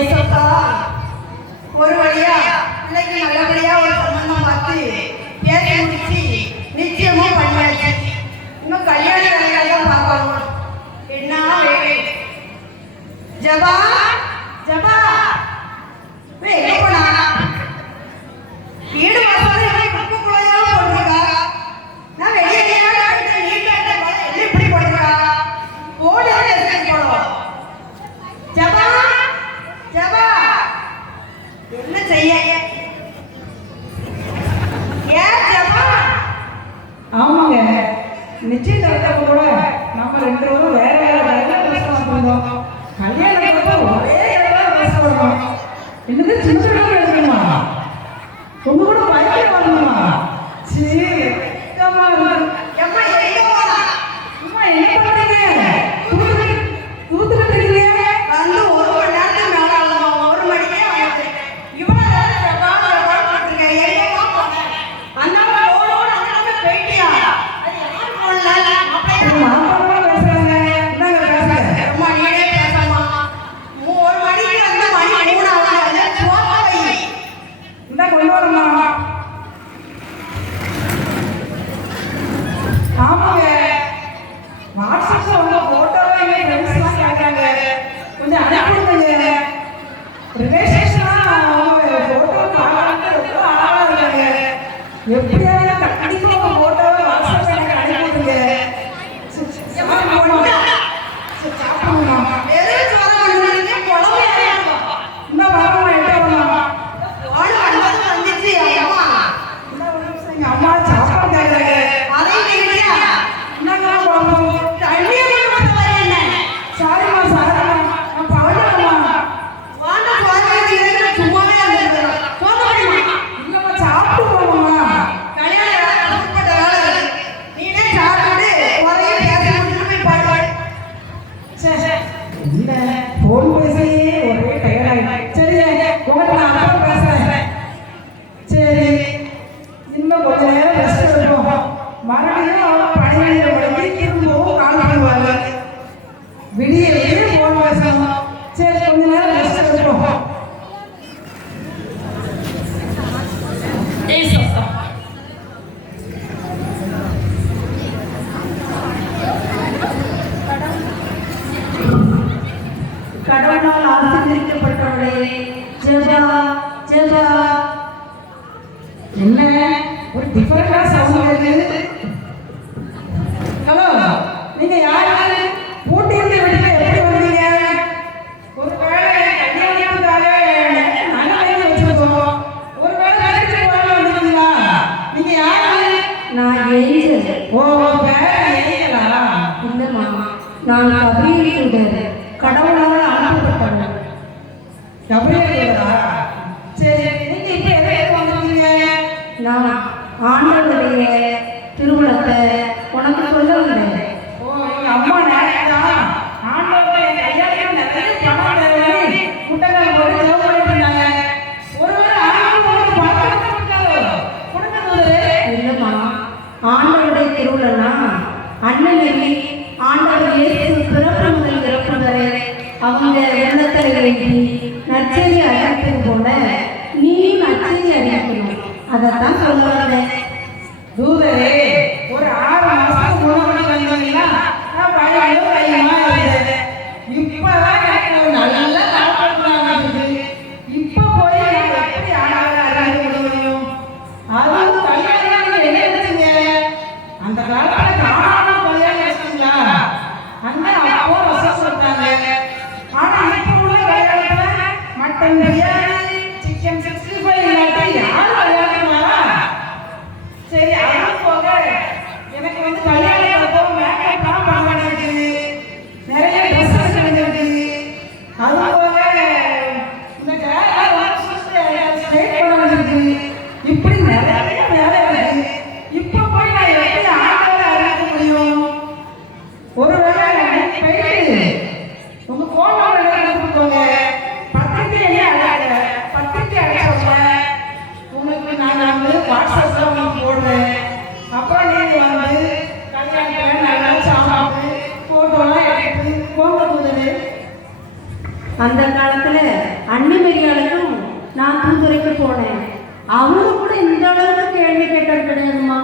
ஏசப்பா ஒரு வழியா பிள்ளைக்கு நல்லபடியா ஒரு சம்பந்தம் பார்த்து பேசி முடிச்சு நிச்சயமா பண்ணியாச்சு. இன்னும் கல்யாண வேலைகள் தான் பார்க்கணும். என்ன வேலை ஜபா ஜபா எங்க போனா வீடு வாசல் குப்பைக்குள்ளையா போட்டிருக்கா. நான் வெளியே இப்படி போட்டிருக்கா போட போடுவோம். ஜபா ஜபா என்ன செய்ய ஏன் ஜபா? ஆமாங்க, நிச்சயதார்த்தம் கூட நம்ம ரெண்டு பேரும் வேற வேற வேலை பேசலாம் இருந்தோம். கல்யாணம் ஒரே பேசணும். என்னது சின்ன சின்ன பேசணுமா? உங்க கூட பைக்கில் வரணுமா? சரி அம்மா அம்மா எங்க போனா? அம்மா என்ன பண்றீங்க? கூத்துக்கிட்டு இருக்கீங்க. வந்து ஒரு மணி நேரத்துக்கு மேல ஆகும். ஒரு மணிக்கே வந்து இவ்வளவு நேரம் ஜபா ஜபா போட்டுருக்க. எங்கம்மா போன? அண்ணா ஓடோட அண்ணா போயிட்டியா? அது யார் போடல? மாமா பேசுறாங்க. என்னங்க பேசுறீங்க? அம்மா நீயே பேசம்மா. ஒரு மணிக்கு வந்து மணி 3 ஆகுது. சோப்பா வை. இந்த கொண்டு வரமா? ஆமாங்க, வாட்ஸ்அப்ல உங்க போட்டோவை எங்க ஃப்ரெண்ட்ஸ்லாம் கேட்காங்க. கொஞ்சம் அனுப்பிடுங்க. ரிலேஷன்ஸ்லாம் அவங்க போட்டோ பார்க்கறதுக்கு ரொம்ப ஆவலா இருக்காங்க. எப்படியாவது கண்டிப்பா உங்க போட்டோவை வாட்ஸ்அப்ல எனக்கு அனுப்பிடுங்க. சாப்பிடுமா? வெறும் சோறு பண்ணுறீங்க. குழம்பு ஏறிடும். இந்த வாரம் எட்டு வரலாமா? ஆடு வந்தது வந்துச்சு. அம்மா இந்த ஒரு நிமிஷம் எங்க அம்மா சாப்பாடு கேட்கறாங்க. அதையும் கேட்கறியா? என்னங்க குழம்பு? தண்ணியை கொண்டு வந்து வரேன் என்ன? சாரிம்மா சாரிம்மா, நான் பழகலாமா? வாண்டா சோறு வைக்கிறேன்னு சும்மாவே இருந்திருக்கிறோம். சோறு வைமா. இல்லம்மா சாப்பிட்டு போவோம்மா. கல்யாண வேலை கஷ்டப்பட்ட வேலை இருக்கு. நீனே சாப்பிட்டு உரையும் பேசி முடிச்சுட்டு போய் பாடு. சரி இல்ல போன் பேசியே ஒரே டயர்டாயிடுச்சு. சரி உங்களுக்கு நான் அப்புறம் பேசுறேன். சரி இன்னும் கொஞ்ச நேரம் ரெஸ்ட் எடுப்போம். மறுபடியும் 12 மணிக்கு திரும்பவும் கால் பண்ணுவாங்க. விடிய விடிய போன் பேசணும். சரி கொஞ்ச நேரம் ரெஸ்ட் எடுப்போம். கடவுளால் ஆசீர்வதிக்கப்பட்டவளே, ஜெபா ஜெபா. என்ன ஒரு டிஃபரெண்டா சவுண்ட் வருது? ஹலோ, நீங்க யாரு? போட்டியிருந்து விட்டு எப்படி வந்தீங்க? ஒரு வேளை கல்யாணத்துக்காக நாங்க வச்சிருக்கோம். ஒரு வேளை வேலைக்கு போக வந்தீங்களா? நீங்க யாரு? நான் ஏஞ்சல். ஓ பேர் ஏஞ்சலா? இல்லம்மா, நான் கபிரியல் தூதர், கடவுளால் அனுப்பப்பட்டவள். கபிரியலா? சரி நீங்க இப்ப எதுக்கு வந்தீங்க? நான் ஆண்டவருடைய திருமணத்தை உனக்கு சொல்லவில்லை. ஓ எங்க அம்மா நேரா ஆண்டவரே கல்யாணம் நிறைய பணம் தேவை குட்டகால் போட்டு ஜெபம் பண்ணிட்டு இருந்தாங்க. ஒருவேளை ஆண்டவர் பணம் கொடுத்தது இல்லம்மா, ஆண்டவருடைய திருவிழா அண்ணனி ஆண்டவர் இயேசு பிறப்பு முதல் இறப்பு வரை அவங்க உள்ளத்தை வேண்டி நற்செய்தி அறிவிப்பது போல நீ நற்செய்தி அறிவிக்கணும். அதைத்தான் சொல்ல வந்தேன். தூதரே ஒரு 6 மாசத்துக்கு முன்னாடி வந்தீங்கன்னா நான் பழைய கையமா இருந்தேன். இப்பதான் எனக்கு ஒரு நல்ல நாட்கள். இப்ப போய் நான் எப்படி ஆண்டவரை அறிவிக்க முடியும்? அதுவும் கல்யாணம் என்ன நினைச்சீங்க? அந்த காலத்துல காணாம கல்யாணம் வச்சுங்களா? அண்ணன் அப்போ வசம் சொல்லிட்டாங்க. ஆனா இப்ப உள்ள கல்யாணத்துல மட்டன் பிரியாணி, சிக்கன் 65 இல்லாட்டி யாரு கல்யாணம் வரா? சரி அது போக எனக்கு வந்து கல்யாணத்தப்போ மேக்கப்லாம் பண்ண வேண்டியிருக்கு. நிறைய ட்ரெஸ்ஸஸ் வேண்டியிருக்கு. அது போக இந்த ஸ்ட்ரைட் பண்ண வேண்டியிருக்கு. இப்படி நிறைய வேலை இருக்கு. இப்போ போய் நான் எப்படி ஆண்டவரை அறிவிக்க முடியும்? ஒருவேளை போயிட்டு உங்க போன் நம்பர் கொடுத்துக்கோங்க. பத்திரிக்கை என்ன அழகாக அந்த காலத்துல அண்ணி மரியாதைக்கும் நான் தூதுரைக்கு போனேன். அவங்க கூட இந்த அளவுக்கு கேள்வி கேட்டது கிடையாதுமா.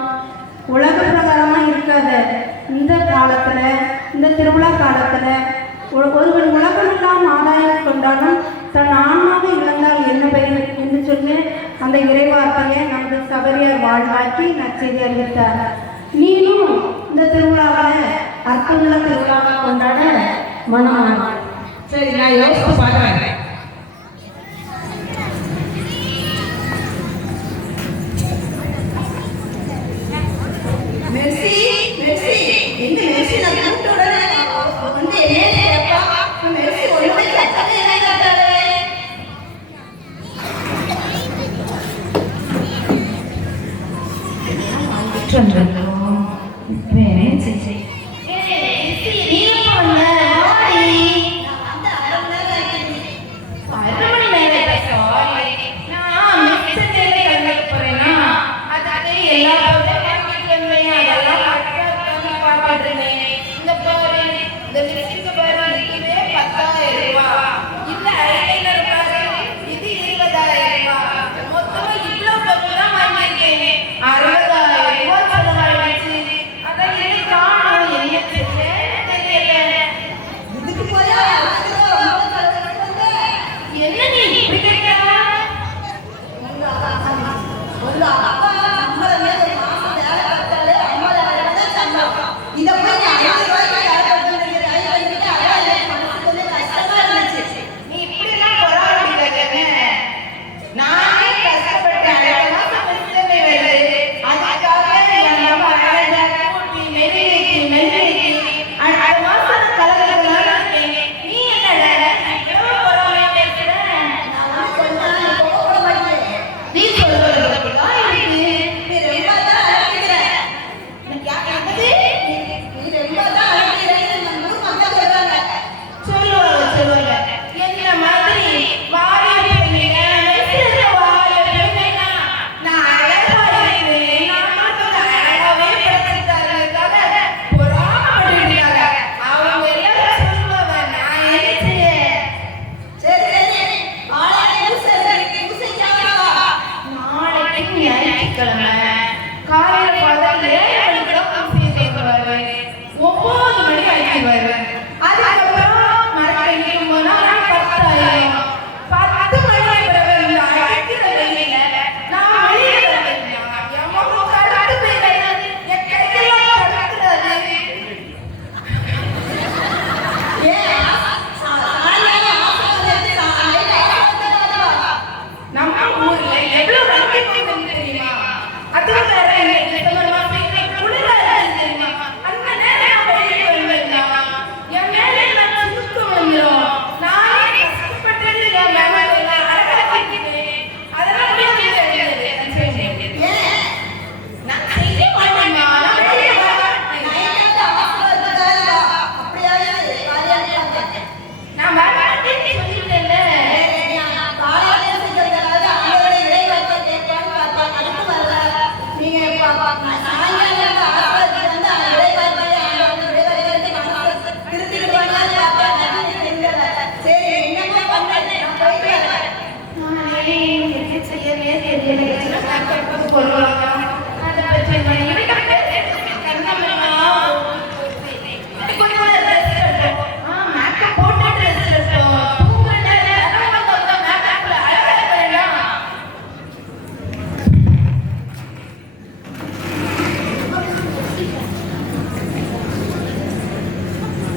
உலக பிரகாரமா இருக்காத இந்த காலத்துல, இந்த திருவிழா காலத்துல ஒருவன் உலகமெல்லாம் ஆதாயம் கொண்டாலும் தன் ஆன்மாவை இழந்தால் என்ன பயன் என்று சொல்லி அந்த இறைவார்த்தையை நமது சபரியார் வாழ்வாக்கி நற்செய்தி அறிவித்தார். நீனும் இந்த திருவிழாவில் அற்புதமான திருவிழாவை கொண்டாட மனம். சரி, நான் யோசிச்சு பார்க்குறேன். மெர்சி மெர்சி எங்க மெர்சி நான் கூப்பிட்ட உடனே வந்து என்ன கேட்பா? மெர்சி ஒண்ணுமே கேட்கவே இல்லை கேட்டாலே.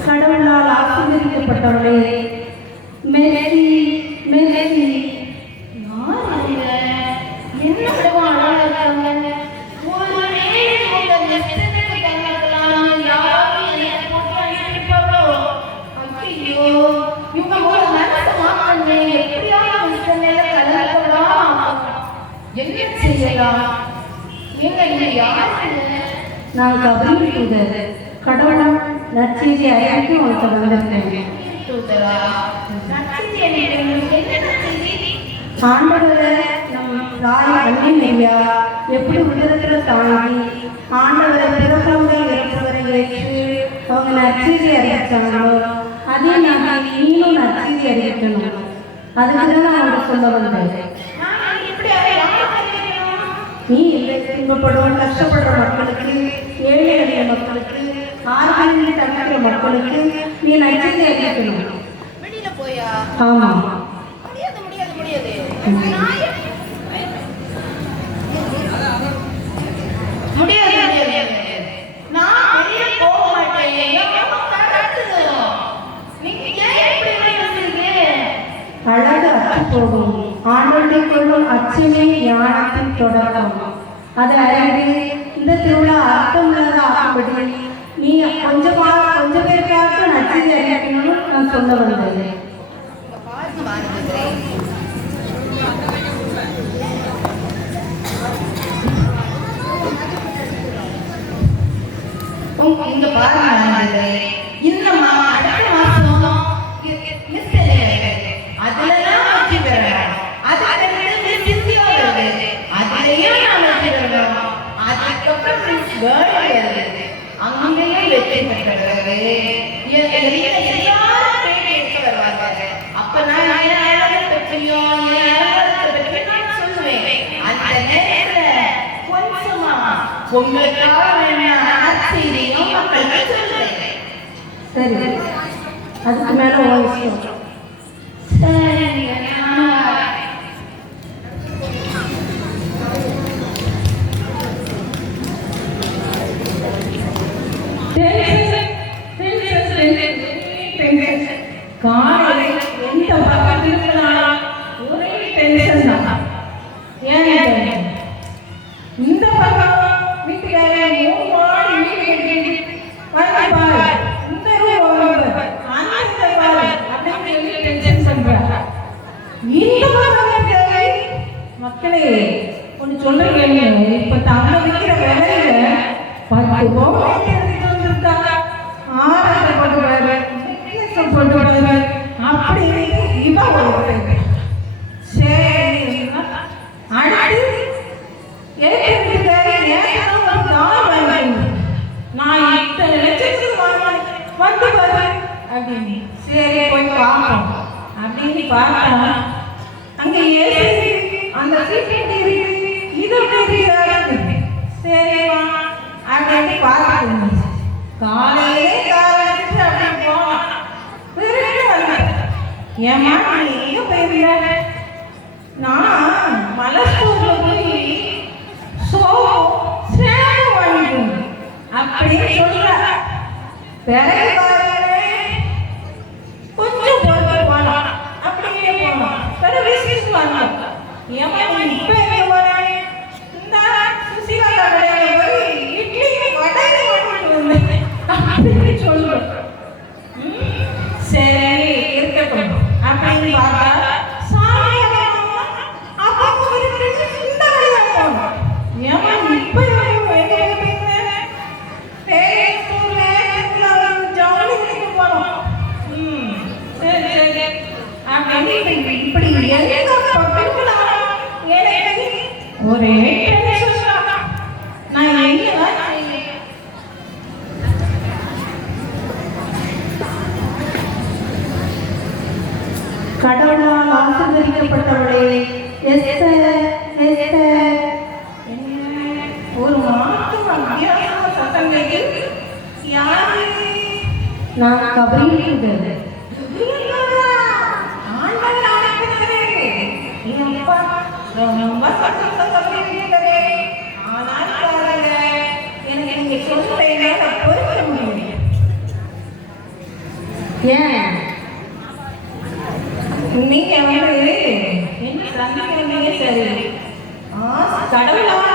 கடவுளால் ஆசீர்வதிக்கப்பட்டவளே, மெர்சி மெர்சி. நான் கபரி தூதர், கடவுள் நற்செய்தி அறிவித்து உனக்கு வந்திருக்கேன். ஆண்டவரை நம் தாய் அண்ணி மரியா எப்படி உதரத்தில் தாங்கி ஆண்டவரை பிறப்பவர்கள் இறப்பவரை ஏற்று அவங்க நற்செய்தி அறிவித்தாங்களோ, அதே அதே மாதிரி நீனும் நற்செய்தி அறிவிக்கணும். அதுக்கு தான் நான் உனக்கு சொல்ல வந்தேன். நீ துன்பப்படுவோம் கஷ்டப்படுற மக்களுக்கு, ஏழை எளிய மக்களுக்கு, ஆறுதலில் தவிக்கிற மக்களுக்கு நீ நற்செய்தி அறிவிக்கணும். வெளியில போயா? ஆமா. முடியாது முடியாது முடியாது. முடியாது முடியாது. நான் வெளியில போக மாட்டேன். எங்க அம்மா தடுத்துடும். நீங்க ஏன் இப்படி வந்திருக்கீங்க? அழகு அற்று போகும். ஆண்டவனை கொள்ளும் அச்சமே ஞானத்தின் தொடக்கம். அதை அறிந்து இந்த திருவிழா அர்த்தமுள்ளதா ஆகும்படி நீ கொஞ்ச பேருக்காக நற்செய்தி அறிவிக்கணும்னு நான் சொல்ல வந்தேன். பாருங்க மாணவர்களே, இங்க பாருங்க மாணவர்களே, இந்த அடுத்த மாசம் மிஸ் அதுலலாம் வெற்றி பெறலாம். அதுக்கடுத்து மிஸ் இந்தியா வருது, அதுலயும் நான் வெற்றி பெறலாம். அதுக்கப்புறம் மிஸ் வேர்ல்ட் வருது, அங்கேயும் வெற்றி பெற்றது. எல்லாரும் பேட்டி எடுக்க வருவாங்க. அப்ப நான் அழகத்தை பற்றியும் அழகத்தை பற்றியும் நான் சொல்லுவேன். அந்த நேரத்துல கொஞ்சமா உங்களுக்காக நற்செய்தியும் மக்களுக்கு சொல்லுவேன். சரி, அதுக்கு மேல உன் விஷயம். காலையில் எந்த பக்கத்தில் ஒரே டென்ஷன் தான். ஏன் இந்த பக்கம் வீட்டுக்காரன் மக்களே ஒன்று சொல்றீங்க. இப்ப தங்க விற்கிற விலையில 10 ரூபாய் வந்துருக்கா, 6 போட்டுவாரு, போட்டுவாரு, அப்படி இவன் ஒரு சரி. அடுத்து நான் இத்தனை லட்சத்துக்கு வந்து வரேன் அப்படின்னு. சரி போய் பார்ப்போம் அப்படின்னு பார்த்தா அங்க ஏசி அந்த சிசிடிவி இது தெரியாது. சரிவா அப்படின்னு பார்த்து காலையே காலையிட்டு அப்படி போனோம். திரும்பி வந்தேன். ஏமா நீ எங்க போயிருந்த? நான் மலர்பூர்ல போய் சேவை வாங்கிட்டு அப்படின்னு சொல்ற. பிறகு கொஞ்சம் போட்டு போனோம், அப்படியே போனோம். பிறகு விசிட்டு வந்தோம். ஏமா இப்ப எங்க போறேன்? இந்த சுசிலா கடையில போய் இட்லி வடை வாங்கிட்டு வந்தேன் அப்படின்னு சொல்றோம். சரி இருக்கட்டும் அப்படின்னு பார்த்தா ஒரே நான் கடவுளால் ஆசீர்வதிக்கப்பட்டவளே ஒரு மாற்றம் அத்தியாச சத்தங்கள் யாரு? நான் கபரீல். ரொம்ப சத்தமே. ஆனால் பாருங்க, எனக்கு நீங்க சொல்றீங்க பொறுக்க முடியும். ஏன் நீங்க வந்து என்ன சந்திக்க வந்தீங்க? சரி, கடவுளா